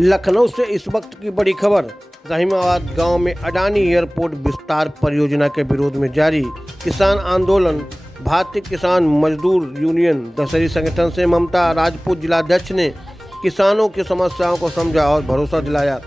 लखनऊ से इस वक्त की बड़ी खबर। रहीमाबाद गांव में अडानी एयरपोर्ट विस्तार परियोजना के विरोध में जारी किसान आंदोलन। भारतीय किसान मजदूर यूनियन दशहरी संगठन से ममता राजपूत जिलाध्यक्ष ने किसानों की समस्याओं को समझा और भरोसा दिलाया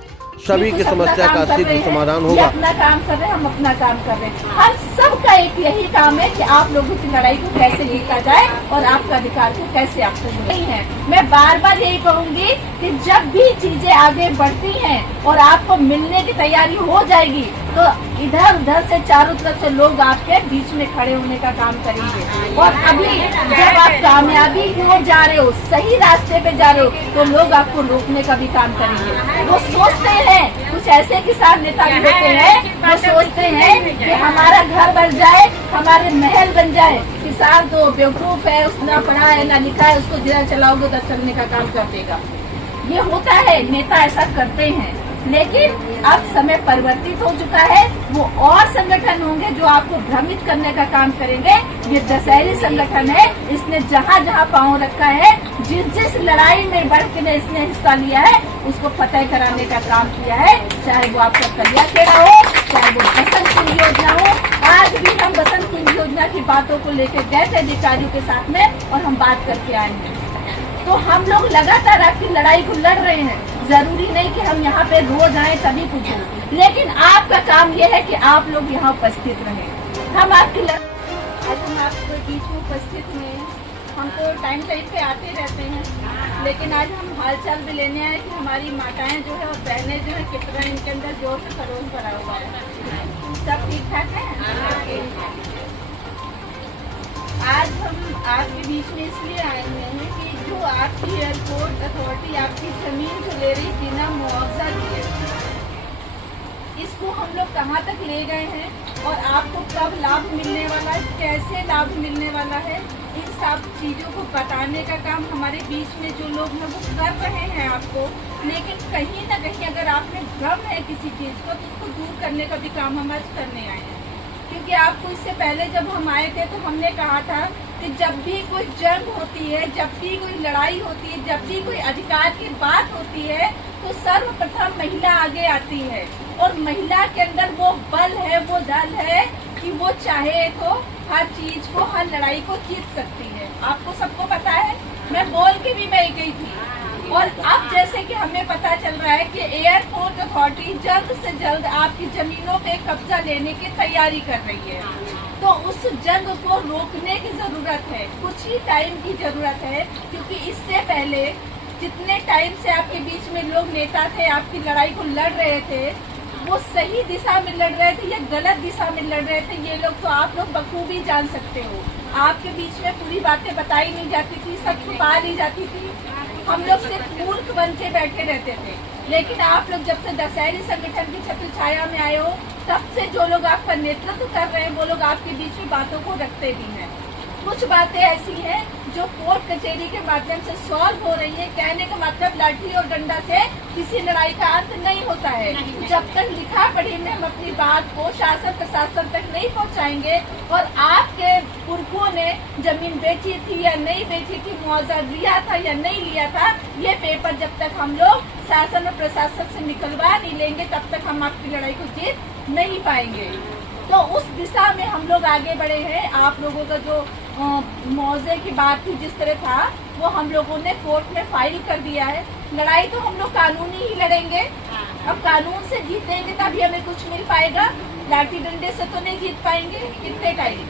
सभी की समस्या का शीघ्र समाधान होगा। अपना काम कर रहे हैं, हम अपना काम कर रहे हैं। हम सबका एक यही काम है कि आप लोगों की लड़ाई को कैसे जीता जाए और आपका अधिकार को कैसे आपको नहीं है। मैं बार बार यही कहूंगी कि जब भी चीजें आगे बढ़ती हैं और आपको मिलने की तैयारी हो जाएगी तो इधर उधर से चारों तरफ से लोग आपके बीच में खड़े होने का काम करेंगे। और अभी जब आप कामयाबी की ओर जा रहे हो, सही रास्ते पे जा रहे हो, तो लोग आपको रोकने का भी काम करेंगे। वो सोचते हैं, कुछ ऐसे किसान नेता भी होते हैं, वो सोचते हैं कि हमारा घर बन जाए, हमारे महल बन जाए। किसान तो बेवकूफ है, उसने पढ़ा है ना लिखा है, उसको जिधर चलाओगे उधर चलने का काम कर देगा। ये होता है, नेता ऐसा करते हैं। लेकिन अब समय परिवर्तित हो चुका है। वो और संगठन होंगे जो आपको भ्रमित करने का काम करेंगे। ये दशहरी संगठन है, इसने जहाँ जहाँ पांव रखा है, जिस लड़ाई में बढ़ के इसने हिस्सा लिया है, उसको फतेह कराने का काम किया है। चाहे वो आपका कलिया खेड़ा हो, चाहे वो बसंत कुंज योजना हो। आज भी हम बसंत कुंज योजना की बातों को लेकर गए थे अधिकारियों के साथ में और हम बात करके आए हैं। तो हम लोग लगातार आपकी लड़ाई को लड़ रहे हैं। जरूरी नहीं कि हम यहाँ पे रोज आए तभी कुछ हो, लेकिन आपका काम ये है कि आप लोग यहाँ उपस्थित रहें। हम आपकी आज हम आपके बीच में उपस्थित हुए हैं। हम तो टाइम पे आते रहते हैं, लेकिन आज हम हालचाल भी लेने आए कि हमारी माताएं जो है और बहनें जो है कितना इनके अंदर जोर से खरोश भरा हुआ है। सब ठीक ठाक है। आज हम आपके बीच में इसलिए आए हुए हैं कि जो आपकी एयरपोर्ट अथॉरिटी आपकी जमीन जो ले रही बिना मुआवजा दिए, इसको हम लोग कहाँ तक ले गए हैं और आपको कब लाभ मिलने वाला है, कैसे लाभ मिलने वाला है, इन सब चीजों को बताने का काम हमारे बीच में जो लोग हैं वो कर रहे हैं आपको। लेकिन कहीं ना कहीं अगर आपने भ्रम है किसी चीज को, तो उसको दूर करने का भी काम हम आज करने आए हैं। क्योंकि आपको इससे पहले जब हम आए थे तो हमने कहा था कि जब भी कोई जंग होती है, जब भी कोई लड़ाई होती है, जब भी कोई अधिकार की बात होती है, तो सर्वप्रथम महिला आगे आती है। और महिला के अंदर वो बल है, वो दल है कि वो चाहे तो हर चीज को, हर लड़ाई को जीत सकती है। आपको सबको पता है, मैं बोल के भी मैं गई थी। और अब जैसे कि हमें पता चल रहा है कि एयरपोर्ट अथॉरिटी जल्द से जल्द आपकी जमीनों पे कब्जा लेने की तैयारी कर रही है, तो उस जंग को रोकने की जरूरत है। कुछ ही टाइम की जरूरत है, क्योंकि इससे पहले जितने टाइम से आपके बीच में लोग नेता थे, आपकी लड़ाई को लड़ रहे थे, वो सही दिशा में लड़ रहे थे या गलत दिशा में लड़ रहे थे, ये लोग तो आप लोग बखूबी जान सकते हो। आपके बीच में पूरी बातें बताई नहीं जाती थी, सब छुपा ली जाती थी। हम लोग सिर्फ मूर्ख बन के बैठे रहते थे। लेकिन आप लोग जब से दशहरी संगठन की छत्र छाया में आए हो, तब से जो लोग आपका नेतृत्व कर रहे हैं, वो लोग आपके बीच में बातों को रखते भी हैं। कुछ बातें ऐसी हैं जो कोर्ट कचहरी के माध्यम से सॉल्व हो रही है। कहने का मतलब लाठी और डंडा से किसी लड़ाई का अंत नहीं होता है। जब तक लिखा पढ़ी में हम अपनी बात को शासन प्रशासन तक नहीं पहुंचाएंगे और आपके पुरखों ने जमीन बेची थी या नहीं बेची थी, मुआवजा लिया था या नहीं लिया था, ये पेपर जब तक हम लोग शासन और प्रशासन से निकलवा नहीं लेंगे, तब तक हम आपकी लड़ाई को जीत नहीं पाएंगे। तो उस दिशा में हम लोग आगे बढ़े हैं। आप लोगों का जो मुआवजे की बात थी, जिस तरह था, वो हम लोगों ने कोर्ट में फाइल कर दिया है। लड़ाई तो हम लोग कानूनी ही लड़ेंगे। अब कानून से जीतेंगे तभी हमें कुछ मिल पाएगा, लाठी डंडे से तो नहीं जीत पाएंगे। कितने टाइम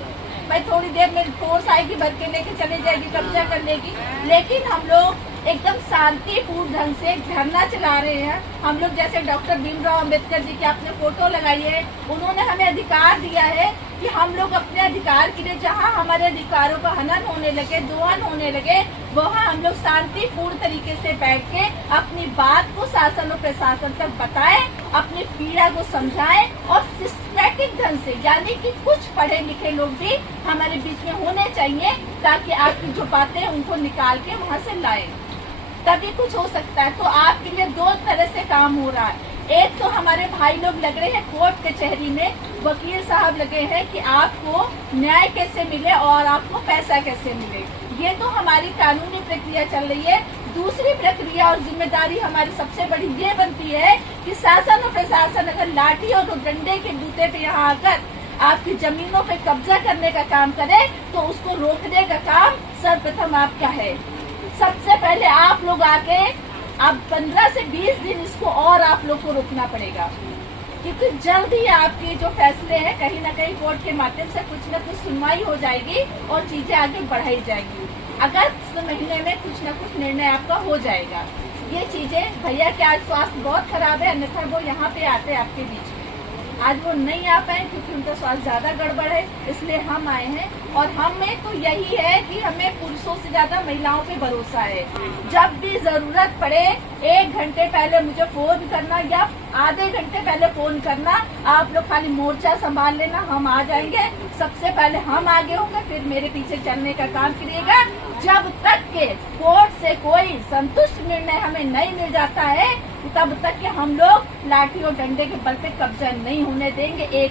भाई, थोड़ी देर में फोर्स आएगी, भर के लेके चले जाएगी, कब्जा कर लेगी। लेकिन हम लोग एकदम शांतिपूर्ण ढंग से धरना चला रहे हैं। हम लोग जैसे डॉक्टर भीमराव अंबेडकर जी की आपने फोटो लगाई है, उन्होंने हमें अधिकार दिया है कि हम लोग अपने अधिकार के लिए, जहाँ हमारे अधिकारों का हनन होने लगे, दोहन होने लगे, वहाँ हम लोग शांतिपूर्ण तरीके से बैठ के अपनी बात को शासन और प्रशासन तक बताएं, अपनी पीड़ा को समझाएं और सिस्टमैटिक ढंग से, यानी कि कुछ पढ़े लिखे लोग भी हमारे बीच में होने चाहिए, ताकि आपकी जो बातें उनको निकाल के वहाँ से लाए, तभी कुछ हो सकता है। तो आपके लिए दो तरह से काम हो रहा है। एक तो हमारे भाई लोग लग रहे हैं कोर्ट कचहरी में, वकील साहब लगे हैं कि आपको न्याय कैसे मिले और आपको पैसा कैसे मिले। ये तो हमारी कानूनी प्रक्रिया चल रही है। दूसरी प्रक्रिया और जिम्मेदारी हमारी सबसे बड़ी ये बनती है कि शासन और प्रशासन अगर लाठी और डंडे के बूते पे यहाँ आकर आपकी जमीनों पे कब्जा करने का काम करे तो उसको रोकने का काम सर्वप्रथम आपका है। सबसे पहले आप लोग आके अब 15 से 20 दिन इसको और आप लोग को रुकना पड़ेगा, क्योंकि जल्द ही आपके जो फैसले हैं कहीं ना कहीं कोर्ट के माध्यम से कुछ न कुछ सुनवाई हो जाएगी और चीजें आगे बढ़ाई जाएगी। अगस्त महीने में कुछ न कुछ निर्णय आपका हो जाएगा। ये चीजें भैया के आज स्वास्थ्य बहुत खराब है, अन्यथा वो यहाँ पे आते आपके बीच में। आज वो नहीं आ पाए क्योंकि उनका स्वास्थ्य ज्यादा गड़बड़ है, इसलिए हम आए हैं। और हमें तो यही है कि हमें पुरुषों से ज्यादा महिलाओं पे भरोसा है। जब भी जरूरत पड़े 1 घंटे पहले मुझे फोन करना या आधे घंटे पहले फोन करना, आप लोग खाली मोर्चा संभाल लेना, हम आ जाएंगे। सबसे पहले हम आगे होंगे, फिर मेरे पीछे चलने का काम करिएगा। जब तक के कोर्ट से कोई संतुष्ट निर्णय हमें नहीं मिल जाता है तब तक के हम लोग लाठी और डंडे के बल पे कब्जा नहीं होने देंगे। एक